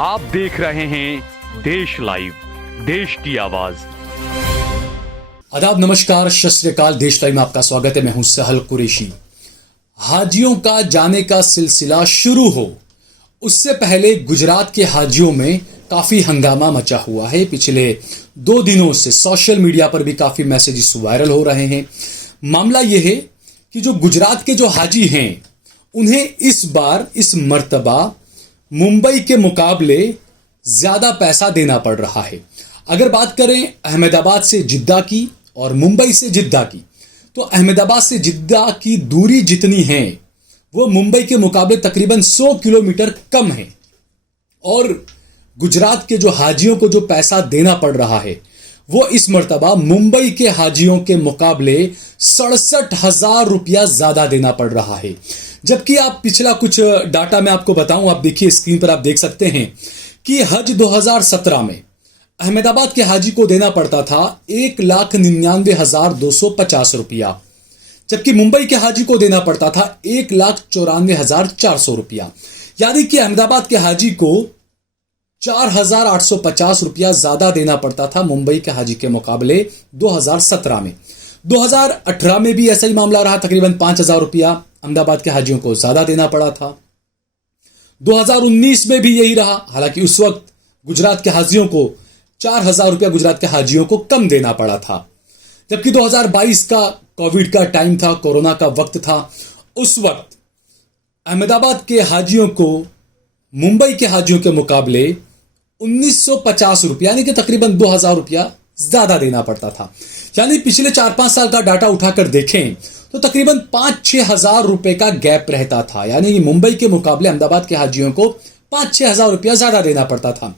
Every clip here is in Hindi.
आप देख रहे हैं देश लाइव, देश की आवाज। आदाब, नमस्कार, सत श्री अकाल। देश लाइव में आपका स्वागत है। मैं हूं सहल कुरैशी। हाजियों का जाने का सिलसिला शुरू हो उससे पहले गुजरात के हाजियों में काफी हंगामा मचा हुआ है। पिछले 2 दिनों से सोशल मीडिया पर भी काफी मैसेजेस वायरल हो रहे हैं। मामला यह है कि जो गुजरात के जो हाजी हैं उन्हें इस मर्तबा मुंबई के मुकाबले ज्यादा पैसा देना पड़ रहा है। अगर बात करें अहमदाबाद से जिद्दा की और मुंबई से जिद्दा की, तो अहमदाबाद से जिद्दा की दूरी जितनी है वो मुंबई के मुकाबले तकरीबन 100 किलोमीटर कम है। और गुजरात के जो हाजियों को जो पैसा देना पड़ रहा है वो इस मर्तबा मुंबई के हाजियों के मुकाबले 67,000 रुपया ज्यादा देना पड़ रहा है। जबकि आप पिछला कुछ डाटा मैं आपको बताऊं, आप देखिए स्क्रीन पर, आप देख सकते हैं कि हज 2017 में अहमदाबाद के हाजी को देना पड़ता था 1,99,250 रुपया, जबकि मुंबई के हाजी को देना पड़ता था 1,94,400 रुपया। यानी कि अहमदाबाद के हाजी को 4,850 रुपया ज्यादा देना पड़ता था मुंबई के हाजी के मुकाबले 2017 में। 2018 में भी ऐसा ही मामला रहा, तकरीबन 5,000 रुपया अहमदाबाद के हाजियों को ज्यादा देना पड़ा था। 2019 में भी यही रहा, हालांकि उस वक्त गुजरात के हाजियों को 4,000 रुपया गुजरात के हाजियों को कम देना पड़ा था। जबकि 2022 का कोविड का टाइम था, कोरोना का वक्त था, उस वक्त अहमदाबाद के हाजियों को मुंबई के हाजियों के मुकाबले 1,950 रुपया यानी कि तकरीबन 2,000 रुपया ज्यादा देना पड़ता था। यानी पिछले 4-5 साल का डाटा उठाकर देखें तो तकरीबन 5-6 हजार रुपए का गैप रहता था। यानी मुंबई के मुकाबले अहमदाबाद के हाजियों को 5-6 हजार रुपया ज्यादा देना पड़ता था।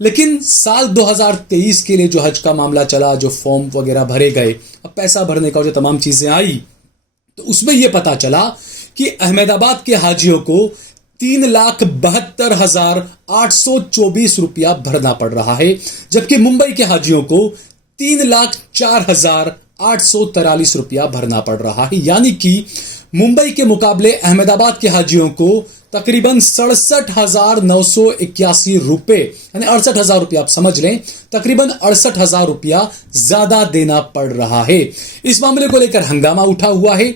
लेकिन साल 2023 के लिए जो हज का मामला चला, जो फॉर्म वगैरह भरे गए, अब पैसा भरने का जो तमाम चीजें आई, तो उसमें यह पता चला कि अहमदाबाद के हाजियों को 3,72,824 रुपया भरना पड़ रहा है, जबकि मुंबई के हाजियों को 3,04,843 रुपया भरना पड़ रहा है। यानी कि मुंबई के मुकाबले अहमदाबाद के हाजियों को तकरीबन 67,981 रुपए यानी 68,000 रुपया, आप समझ लें, तकरीबन 68,000 रुपया ज्यादा देना पड़ रहा है। इस मामले को लेकर हंगामा उठा हुआ है,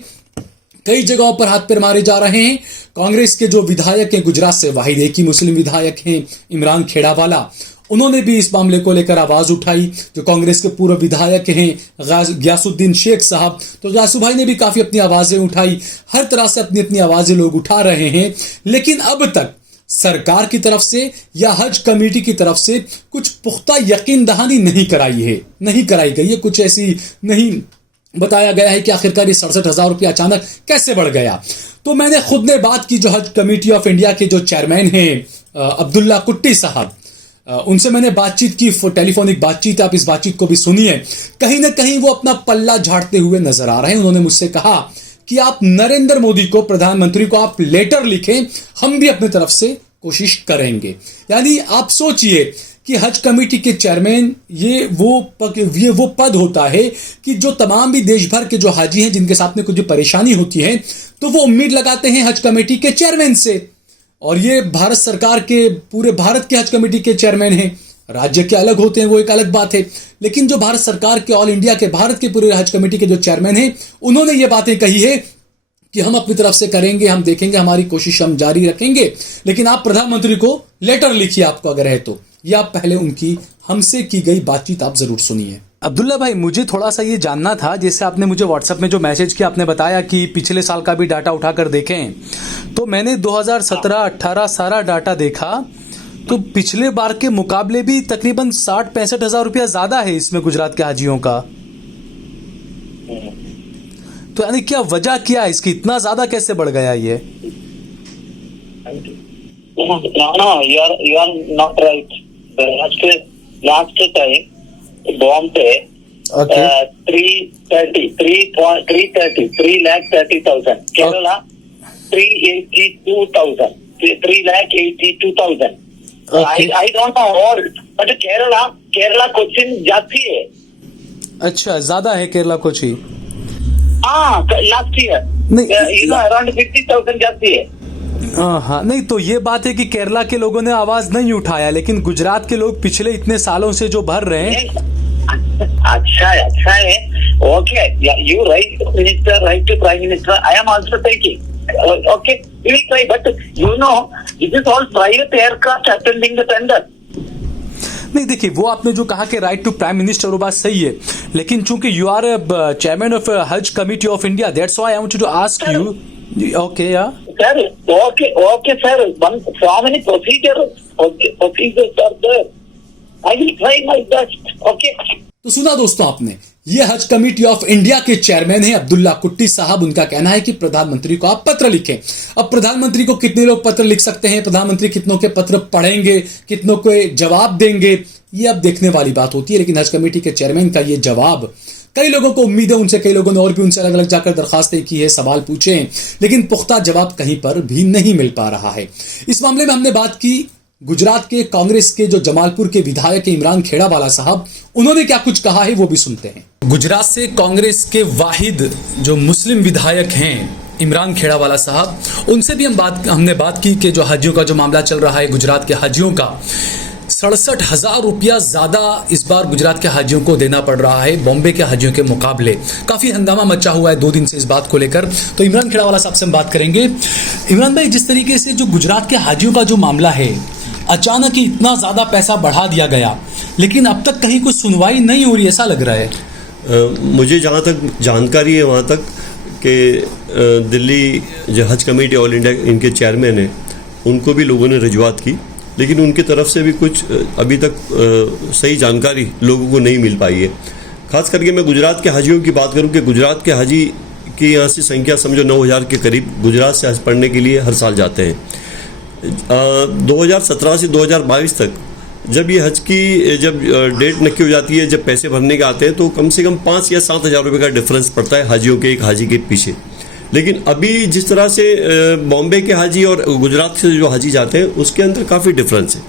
कई जगहों पर हाथ पैर मारे जा रहे हैं। कांग्रेस के जो विधायक हैं, गुजरात से वाहिद एक ही मुस्लिम विधायक हैं, इमरान खेड़ावाला, उन्होंने भी इस मामले को लेकर आवाज उठाई। जो कांग्रेस के पूर्व विधायक हैं गयासुद्दीन शेख साहब, तो गयासु भाई ने भी काफी अपनी आवाजें उठाई। हर तरह से अपनी अपनी आवाजें लोग उठा रहे हैं, लेकिन अब तक सरकार की तरफ से या हज कमेटी की तरफ से कुछ पुख्ता यकीन दहानी नहीं कराई गई है। कुछ ऐसी नहीं बताया गया है कि आखिरकार ये 67,000 रुपया अचानक कैसे बढ़ गया। तो मैंने खुद ने बात की जो हज कमेटी ऑफ इंडिया के जो चेयरमैन हैं अब्दुल्ला कुट्टी साहब, उनसे मैंने बातचीत की, टेलीफोनिक बातचीत, आप इस बातचीत को भी सुनिए। कहीं ना कहीं वो अपना पल्ला झाड़ते हुए नजर आ रहे हैं। उन्होंने मुझसे कहा कि आप नरेंद्र मोदी को, प्रधानमंत्री को आप लेटर लिखें, हम भी अपनी तरफ से कोशिश करेंगे। यानी आप सोचिए कि हज कमेटी के चेयरमैन ये वो पद होता है कि जो तमाम भी देश भर के जो हाजी हैं जिनके साथ में कुछ परेशानी होती है, तो वो उम्मीद लगाते हैं हज कमेटी के चेयरमैन से। और ये भारत सरकार के, पूरे भारत के हज कमेटी के चेयरमैन हैं। राज्य के अलग होते हैं, वो एक अलग बात है, लेकिन जो भारत सरकार के, ऑल इंडिया के, भारत के पूरे हज कमेटी के जो चेयरमैन हैं, उन्होंने ये बातें कही है कि हम अपनी तरफ से करेंगे, हम देखेंगे, हमारी कोशिश हम जारी रखेंगे, लेकिन आप प्रधानमंत्री को लेटर लिखिए आपको अगर है तो। या आप पहले उनकी हमसे की गई बातचीत आप जरूर सुनिए। अब्दुल्ला भाई, मुझे थोड़ा सा ये जानना था, जैसे आपने मुझे व्हाट्सएप में जो मैसेज किया, आपने बताया कि पिछले साल का भी डाटा उठाकर देखें, तो मैंने 2017-18 सारा डाटा देखा, तो पिछले बार के मुकाबले भी तकरीबन 60-65 हजार रुपया ज्यादा है इसमें गुजरात के हाजियों का। तो यानी क्या वजह क्या है इसकी, इतना ज्यादा कैसे बढ़ गया ये? No, you are not right. The last time, Bombay, Okay. 3,30,000. Kerala, 3,82,000. 3,82,000. Okay. I don't know all, but Kerala Cochin जाती है। अच्छा, ज्यादा है केरला कोची। हाँ, लास्ट ईयर नहीं, अराउंड 50,000 जाती है। हाँ, नहीं तो ये बात है कि केरला के लोगों ने आवाज नहीं उठाया, लेकिन गुजरात के लोग पिछले इतने सालों से जो भर रहे हैं। अच्छा है okay you right minister right to prime minister I am also taking okay we will try but you know it is all private aircraft attending the tender. नहीं देखिए, वो आपने जो कहा कि राइट टू प्राइम मिनिस्टर, वो बात सही है, लेकिन चूंकि you are chairman of Haj committee of India, that's why I want to ask you. Okay या Sir, okay, sir. So many procedures are there. I will try my best. Okay. तो सुना दोस्तों आपने, ये हज कमेटी ऑफ इंडिया के चेयरमैन हैं अब्दुल्ला कुट्टी साहब। उनका कहना है कि प्रधानमंत्री को आप पत्र लिखें। अब प्रधानमंत्री को कितने लोग पत्र लिख सकते हैं, प्रधानमंत्री कितनों के पत्र पढ़ेंगे, कितनों को जवाब देंगे, ये अब देखने वाली बात होती है। लेकिन हज कमेटी के चेयरमैन का ये जवाब, कई लोगों को उम्मीद है उनसे, कई लोगों ने और भी उनसे अलग अलग जाकर दरखास्तें की है, सवाल पूछे हैं, लेकिन पुख्ता जवाब कहीं पर भी नहीं मिल पा रहा है। इस मामले में हमने बात की गुजरात के कांग्रेस के जो जमालपुर के विधायक इमरान खेड़ावाला साहब, उन्होंने क्या कुछ कहा है वो भी सुनते हैं। गुजरात से कांग्रेस के वाहिद जो मुस्लिम विधायक हैं इमरान खेड़ावाला साहब, उनसे भी हमने बात की कि जो हाजियों का जो मामला चल रहा है, गुजरात के हाजियों का 67,000 रुपया ज्यादा इस बार गुजरात के हाजियों को देना पड़ रहा है बॉम्बे के हाजियों के मुकाबले। काफी हंगामा मचा हुआ है 2 दिन से इस बात को लेकर। तो इमरान खेड़ावाला साहब से हम बात करेंगे। इमरान भाई, जिस तरीके से जो गुजरात के हाजियों का जो मामला है, अचानक ही इतना ज्यादा पैसा बढ़ा दिया गया, लेकिन अब तक कहीं कोई सुनवाई नहीं हो रही, ऐसा लग रहा है। मुझे जहाँ तक जानकारी है वहाँ तक कि दिल्ली जो हज कमेटी ऑल इंडिया इनके चेयरमैन हैं, उनको भी लोगों ने रजुआत की, लेकिन उनकी तरफ से भी कुछ अभी तक सही जानकारी लोगों को नहीं मिल पाई है। खास करके मैं गुजरात के हाजियों की बात करूं कि गुजरात के हाजी की यहाँ से संख्या समझो 9,000 के करीब गुजरात से हज पढ़ने के लिए हर साल जाते हैं। 2017 से 2022 तक जब ये हज की जब डेट नक्की हो जाती है, जब पैसे भरने के आते हैं, तो कम से कम 5 या 7 हज़ार रुपये का डिफरेंस पड़ता है हाजियों के एक हाजी के पीछे। लेकिन अभी जिस तरह से बॉम्बे के हाजी और गुजरात से जो हाजी जाते हैं, उसके अंदर काफ़ी डिफरेंस है।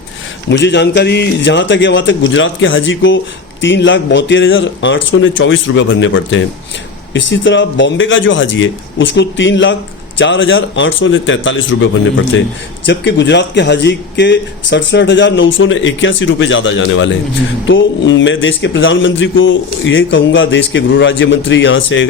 मुझे जानकारी जहाँ तक है वहाँ तक गुजरात के हाजी को 3,72,824 रुपये भरने पड़ते हैं। इसी तरह बॉम्बे का जो हाजी है उसको 3,04,843 रुपये भरने पड़ते हैं, जबकि गुजरात के हाजी के 67,981 रुपये ज़्यादा जाने वाले हैं। तो मैं देश के प्रधानमंत्री को यही कहूँगा, देश के गृह राज्य मंत्री यहाँ से,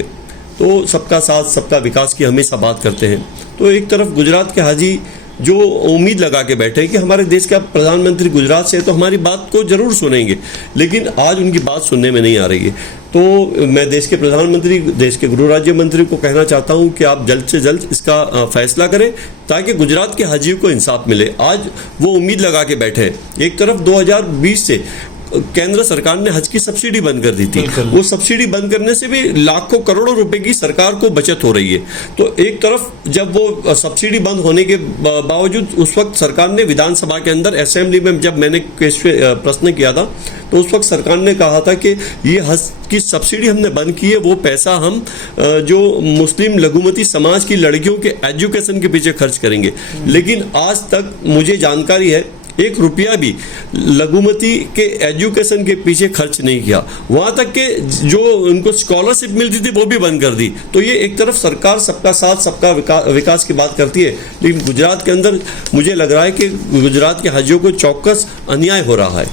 तो सबका साथ सबका विकास की हमेशा बात करते हैं। तो एक तरफ गुजरात के हाजी जो उम्मीद लगा के बैठे हैं कि हमारे देश का प्रधानमंत्री गुजरात से है तो हमारी बात को जरूर सुनेंगे, लेकिन आज उनकी बात सुनने में नहीं आ रही है। तो मैं देश के प्रधानमंत्री, देश के गृह राज्य मंत्री को कहना चाहता हूं कि आप जल्द से जल्द इसका फैसला करें ताकि गुजरात के हाजियों को इंसाफ मिले। आज वो उम्मीद लगा के बैठे हैं। एक तरफ 2020 से केंद्र सरकार ने हज की सब्सिडी बंद कर दी थी, वो सब्सिडी बंद करने से भी लाखों करोड़ों रुपए की सरकार को बचत हो रही है। तो एक तरफ जब वो सब्सिडी बंद होने के बावजूद उस वक्त सरकार ने विधानसभा के अंदर असेंबली में जब मैंने प्रश्न किया था, तो उस वक्त सरकार ने कहा था कि ये हज की सब्सिडी हमने बंद की है, वो पैसा हम जो मुस्लिम लघुमती समाज की लड़कियों के एजुकेशन के पीछे खर्च करेंगे। लेकिन आज तक मुझे जानकारी है 1 रुपया भी लघुमती के एजुकेशन के पीछे खर्च नहीं किया। वहां तक के जो उनको स्कॉलरशिप मिलती थी वो भी बंद कर दी। तो ये एक तरफ सरकार सबका साथ सबका विकास की बात करती है, लेकिन गुजरात के अंदर मुझे लग रहा है कि गुजरात के हाजियों को चौकस अन्याय हो रहा है।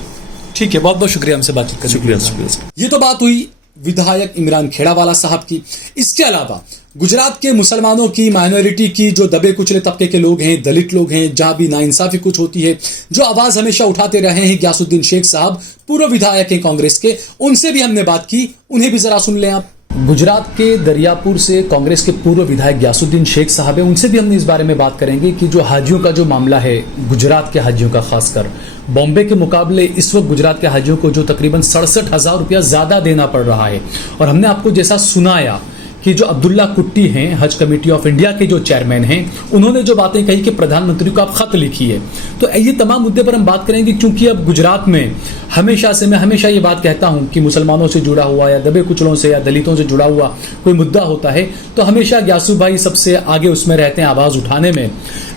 ठीक है, बहुत बहुत शुक्रिया हमसे बात करने के लिए। शुक्रिया। ये तो बात हुई विधायक इमरान खेड़ावाला साहब की। इसके अलावा गुजरात के मुसलमानों की, माइनॉरिटी की, जो दबे कुचले तबके के लोग हैं, दलित लोग हैं, जहां भी नाइंसाफी कुछ होती है, जो आवाज हमेशा उठाते रहे हैं गयासुद्दीन शेख साहब, पूर्व विधायक हैं कांग्रेस के, उनसे भी हमने बात की। उन्हें भी जरा सुन लें आप। गुजरात के दरियापुर से कांग्रेस के पूर्व विधायक गयासुद्दीन शेख साहब है, उनसे भी हमने इस बारे में बात करेंगे कि जो हाजियों का जो मामला है, गुजरात के हाजियों का खासकर बॉम्बे के मुकाबले इस वक्त गुजरात के हाजियों को जो तकरीबन 67,000 रुपया ज्यादा देना पड़ रहा है। और हमने आपको जैसा सुनाया कि जो अब्दुल्ला कुट्टी हैं, हज कमेटी ऑफ इंडिया के जो चेयरमैन हैं, उन्होंने जो बातें कही कि प्रधानमंत्री को आप खत लिखिए। तो ये तमाम मुद्दे पर हम बात करेंगे, क्योंकि अब गुजरात में मैं हमेशा ये बात कहता हूं कि मुसलमानों से जुड़ा हुआ या दबे कुचलों से या दलितों से जुड़ा हुआ कोई मुद्दा होता है तो हमेशा ग्यासू भाई सबसे आगे उसमें रहते हैं आवाज उठाने में।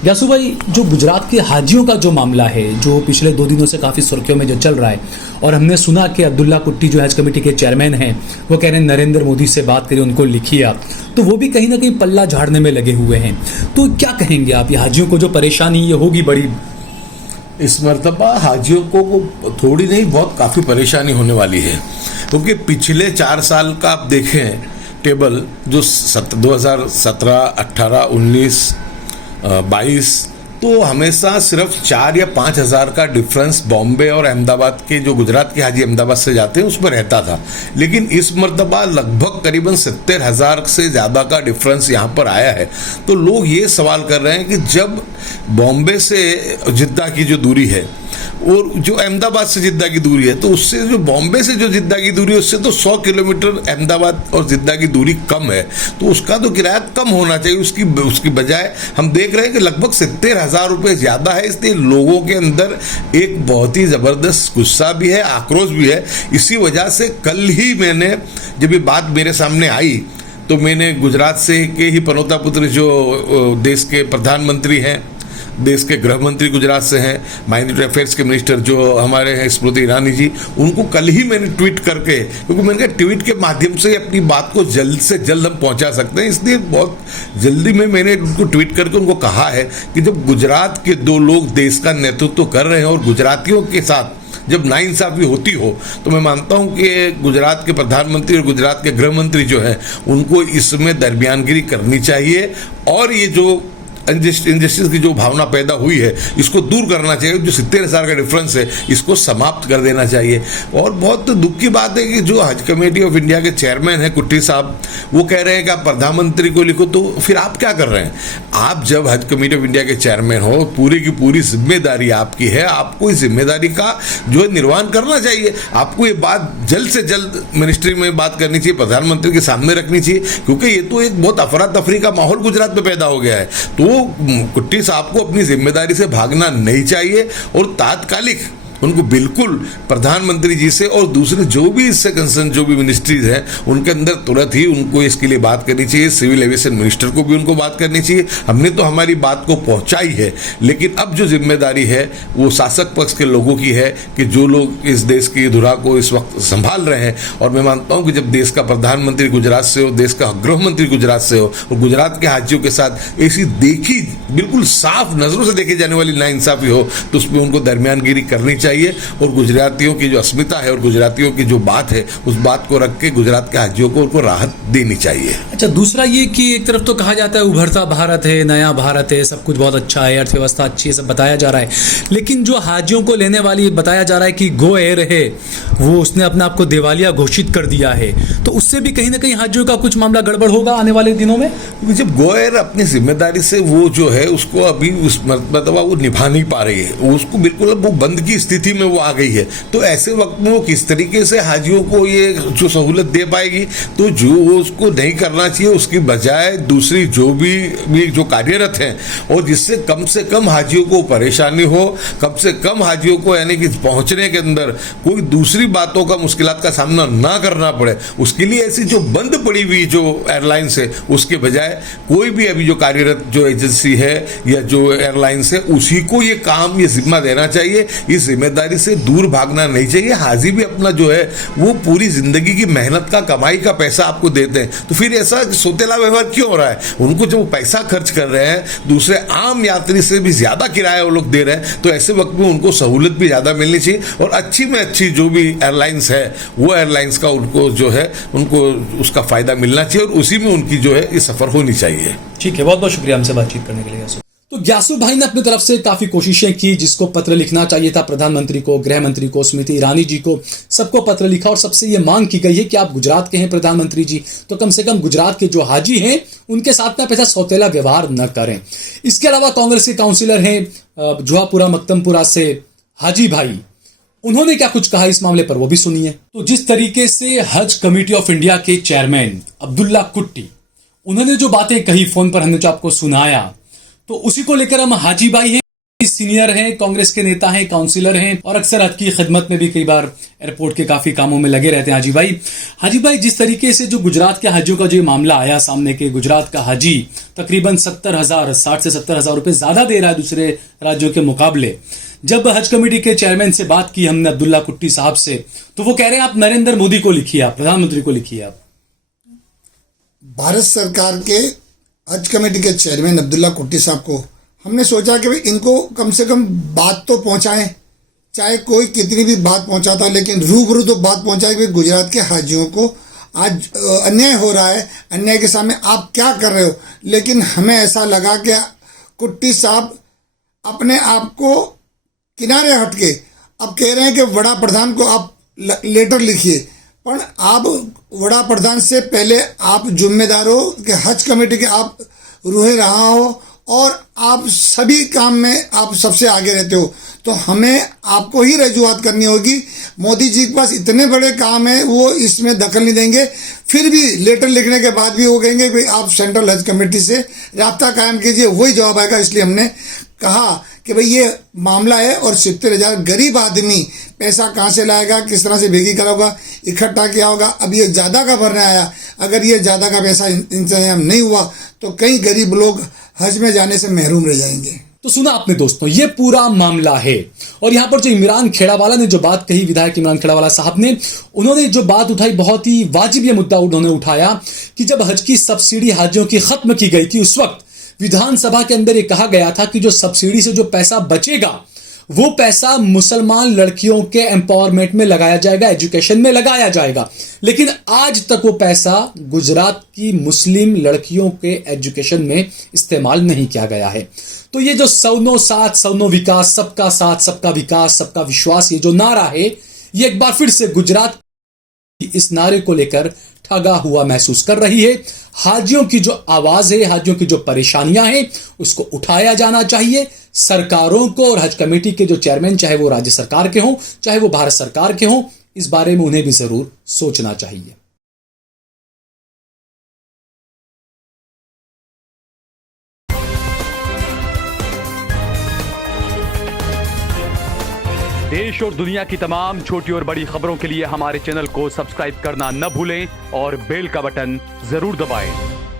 ग्यासू भाई, जो गुजरात के हाजियों का जो मामला है, जो पिछले 2 दिनों से काफी सुर्खियों में जो चल रहा है, और हमने सुना कि अब्दुल्ला कुट्टी जो हज कमेटी के चेयरमैन हैं, वो कह रहे हैं नरेंद्र मोदी से बात करिए, उनको लिखिए। लिखी आप, तो वो भी कहीं ना कहीं पल्ला झाड़ने में लगे हुए हैं। तो क्या कहेंगे आप, ये हाजियों को जो परेशानी ये होगी बड़ी? इस मरतबा हाजियों को थोड़ी नहीं, बहुत काफ़ी परेशानी होने वाली है, क्योंकि पिछले 4 साल का आप देखें टेबल, जो 2017, 18, 19, 22, तो हमेशा सिर्फ 4 या 5 हज़ार का डिफरेंस बॉम्बे और अहमदाबाद के, जो गुजरात के हाजी अहमदाबाद से जाते हैं, उसमें रहता था। लेकिन इस मरतबा लगभग करीबन 70,000 से ज़्यादा का डिफरेंस यहाँ पर आया है। तो लोग ये सवाल कर रहे हैं कि जब बॉम्बे से जिद्दा की जो दूरी है और जो अहमदाबाद से जिद्दा की दूरी है, तो उससे जो बॉम्बे से जो जिद्दा की दूरी है, उससे तो 100 किलोमीटर अहमदाबाद और जिद्दा की दूरी कम है, तो उसका तो किराया कम होना चाहिए। उसकी बजाय हम देख रहे हैं कि लगभग 70,000 रुपये ज़्यादा है। इसलिए लोगों के अंदर एक बहुत ही ज़बरदस्त गुस्सा भी है, आक्रोश भी है। इसी वजह से कल ही मैंने, जब ये बात मेरे सामने आई, तो मैंने गुजरात से के ही पनोता पुत्र, जो देश के प्रधानमंत्री हैं, देश के गृह मंत्री गुजरात से हैं, माइनॉरिटी अफेयर्स के मिनिस्टर जो हमारे हैं स्मृति ईरानी जी, उनको कल ही मैंने ट्वीट करके, क्योंकि मैंने कहा ट्वीट के माध्यम से अपनी बात को जल्द से जल्द हम पहुंचा सकते हैं, इसलिए बहुत जल्दी में मैंने उनको ट्वीट करके उनको कहा है कि जब गुजरात के 2 लोग देश का नेतृत्व कर रहे हैं और गुजरातियों के साथ जब नाइंसाफी होती हो, तो मैं मानता हूं कि गुजरात के प्रधानमंत्री और गुजरात के गृह मंत्री जो है, उनको इसमें दरमियानगिरी करनी चाहिए और ये जो इनजस्टिस की जो भावना पैदा हुई है, इसको दूर करना चाहिए। जो 70,000 का डिफरेंस है, इसको समाप्त कर देना चाहिए। और बहुत दुख की बात है कि जो हज कमेटी ऑफ इंडिया के चेयरमैन हैं कुट्टी साहब, वो कह रहे हैं कि आप प्रधानमंत्री को लिखो, तो फिर आप क्या कर रहे हैं? आप जब हज कमेटी ऑफ इंडिया के चेयरमैन हो, पूरी की पूरी जिम्मेदारी आपकी है, आपको इस जिम्मेदारी का जो है निर्वहन करना चाहिए। आपको ये बात जल्द से जल्द मिनिस्ट्री में बात करनी चाहिए, प्रधानमंत्री के सामने रखनी चाहिए, क्योंकि ये तो एक बहुत अफरा तफरी का माहौल गुजरात में पैदा हो गया है। तो कुट्टी साहब को अपनी जिम्मेदारी से भागना नहीं चाहिए और तात्कालिक उनको बिल्कुल प्रधानमंत्री जी से और दूसरे जो भी इससे कंसर्न जो भी मिनिस्ट्रीज हैं, उनके अंदर तुरंत ही उनको इसके लिए बात करनी चाहिए। सिविल एविएशन मिनिस्टर को भी उनको बात करनी चाहिए। हमने तो हमारी बात को पहुंचाई है, लेकिन अब जो जिम्मेदारी है वो शासक पक्ष के लोगों की है कि जो लोग इस देश की धुरा को इस वक्त संभाल रहे हैं। और मैं मानता हूं कि जब देश का प्रधानमंत्री गुजरात से हो, देश का गृह मंत्री गुजरात से हो और गुजरात के हाजियों के साथ ऐसी देखी बिल्कुल साफ नजरों से देखी जाने वाली नाइंसाफी हो, तो उसमें उनको दरमियानगिरी करनी चाहिए और गुजरातियों की जो अस्मिता है और गुजरातियों की जो बात है, उस बात को रख के गुजरात के हाजियों को उनको राहत देनी चाहिए। अच्छा, दूसरा ये कि एक तरफ तो कहा जाता है उभरता भारत है, नया भारत है, सब कुछ बहुत अच्छा है, अर्थव्यवस्था अच्छी है, सब बताया जा रहा है, लेकिन जो हाजियों को लेने वाली बताया जा रहा है कि गो एयर है, वो उसने अपने आप को दिवालिया घोषित कर दिया है, तो उससे भी कहीं ना कहीं हाजियों का कुछ मामला गड़बड़ होगा आने वाले दिनों में। जब गो एयर अपनी जिम्मेदारी से वो जो है उसको अभी उस मतलब वो निभा नहीं पा रही है, उसको बिल्कुल वो बंद की स्थिति में वो आ गई है, तो ऐसे वक्त में वो किस तरीके से हाजियों को ये जो सहूलत दे पाएगी? तो जो उसको नहीं करना चाहिए, उसकी बजाय दूसरी जो भी जो कार्यरत हैं और जिससे कम से कम हाजियों को परेशानी हो, कम से कम हाजियों को यानी कि पहुंचने के अंदर कोई दूसरी बातों का मुश्किलात का सामना ना करना पड़े, उसके लिए ऐसी जो बंद पड़ी हुई जो एयरलाइंस है, उसके बजाय कोई भी अभी जो कार्यरत जो एजेंसी है या जो एयरलाइंस है, उसी को ये काम, ये जिम्मा देना चाहिए। इस जिम्मेदारी से दूर भागना नहीं चाहिए। हाजी भी अपना जो है वो पूरी जिंदगी की मेहनत का, कमाई का पैसा आपको देते हैं, तो फिर ऐसा सोतेला व्यवहार क्यों हो रहा है? उनको जो पैसा खर्च कर रहे हैं, दूसरे आम यात्री से भी ज्यादा किराया वो लोग दे रहे हैं, तो ऐसे वक्त में उनको सहूलत भी ज्यादा मिलनी चाहिए और अच्छी में अच्छी जो भी एयरलाइंस है, वो एयरलाइंस का उनको जो है उनको उसका फायदा मिलना चाहिए और उसी में उनकी जो है ये सफर होनी चाहिए। ठीक है, बहुत बहुत शुक्रिया हमसे बातचीत करने के लिए। तो ग्यासु भाई ने अपनी तरफ से काफी कोशिशें की, जिसको पत्र लिखना चाहिए था प्रधानमंत्री को, गृह मंत्री को, स्मृति ईरानी जी को, सबको पत्र लिखा और सबसे ये मांग की गई है कि आप गुजरात के हैं प्रधानमंत्री जी, तो कम से कम गुजरात के जो हाजी हैं उनके साथ में पैसा सौतेला व्यवहार न करें। इसके अलावा कांग्रेस के काउंसिलर हैं जुहापुरा मक्तमपुरा से हाजी भाई, उन्होंने क्या कुछ कहा इस मामले पर, वो भी सुनिए। तो जिस तरीके से हज कमेटी ऑफ इंडिया के चेयरमैन अब्दुल्ला कुट्टी, उन्होंने जो बातें कही फोन पर हमने जो आपको सुनाया, तो उसी को लेकर हम हाजी भाई हैं, सीनियर हैं, कांग्रेस के नेता हैं, काउंसिलर हैं और अक्सर हज की खिदमत में भी कई बार एयरपोर्ट के काफी कामों में लगे रहते हैं हाजी भाई, जिस तरीके से जो गुजरात के हाजियों का जो मामला आया सामने के, गुजरात का हाजी तकरीबन 70,000, 60 से 70,000 रुपए ज्यादा दे रहा है दूसरे राज्यों के मुकाबले। जब हज कमेटी के चेयरमैन से बात की हमने अब्दुल्ला कुट्टी साहब से, तो वो कह रहे हैं आप नरेंद्र मोदी को लिखिए, आप प्रधानमंत्री को लिखिए। आप भारत सरकार के हज कमेटी के चेयरमैन अब्दुल्ला कुट्टी साहब को हमने सोचा कि भाई इनको कम से कम बात तो पहुंचाएं, चाहे कोई कितनी भी बात पहुंचाता, लेकिन रूबरू तो बात पहुंचाए कि गुजरात के हाजियों को आज अन्याय हो रहा है, अन्याय के सामने आप क्या कर रहे हो। लेकिन हमें ऐसा लगा कि कुट्टी साहब अपने आप को किनारे हटके अब कह रहे हैं कि वड़ा प्रधान को आप लेटर लिखिए, पर आप वड़ा प्रधान से पहले आप जिम्मेदार हो कि हज कमेटी के आप रूहे रहा हो और आप सभी काम में आप सबसे आगे रहते हो, तो हमें आपको ही रजूआत करनी होगी। मोदी जी के पास इतने बड़े काम है, वो इसमें दखल नहीं देंगे। फिर भी लेटर लिखने के बाद भी वो कहेंगे कि आप सेंट्रल हज कमेटी से राब्ता कायम कीजिए, वही जवाब आएगा। इसलिए हमने कहा कि भाई ये मामला है और 70,000 गरीब आदमी पैसा कहाँ से लाएगा, किस तरह से भेगी कराओगा, इकट्ठा किया होगा। अब ये ज़्यादा का भरने आया, अगर ये ज़्यादा का पैसा इंतजाम नहीं हुआ तो कई गरीब लोग हज में जाने से महरूम रह जाएंगे। तो सुना आपने दोस्तों, ये पूरा मामला है। और यहाँ पर जो इमरान खेड़ावाला ने जो बात कही, विधायक इमरान खेड़ावाला साहब ने, उन्होंने जो बात उठाई बहुत ही वाजिब ये मुद्दा उन्होंने उठाया कि जब हज की सब्सिडी हाजियों की खत्म की गई थी, उस वक्त विधानसभा के अंदर ये कहा गया था कि जो सब्सिडी से जो पैसा बचेगा वो पैसा मुसलमान लड़कियों के एम्पावरमेंट में लगाया जाएगा, एजुकेशन में लगाया जाएगा। लेकिन आज तक वो पैसा गुजरात की मुस्लिम लड़कियों के एजुकेशन में इस्तेमाल नहीं किया गया है। तो ये जो 100 साथ 100 विकास, सबका साथ सबका विकास सबका विश्वास, ये जो नारा है, ये एक बार फिर से गुजरात इस नारे को लेकर ठगा हुआ महसूस कर रही है। हाजियों की जो आवाज है, हाजियों की जो परेशानियां हैं, उसको उठाया जाना चाहिए। सरकारों को और हज कमेटी के जो चेयरमैन, चाहे वो राज्य सरकार के हों चाहे वो भारत सरकार के हों, इस बारे में उन्हें भी जरूर सोचना चाहिए। देश और दुनिया की तमाम छोटी और बड़ी खबरों के लिए हमारे चैनल को सब्सक्राइब करना न भूलें और बेल का बटन जरूर दबाएं।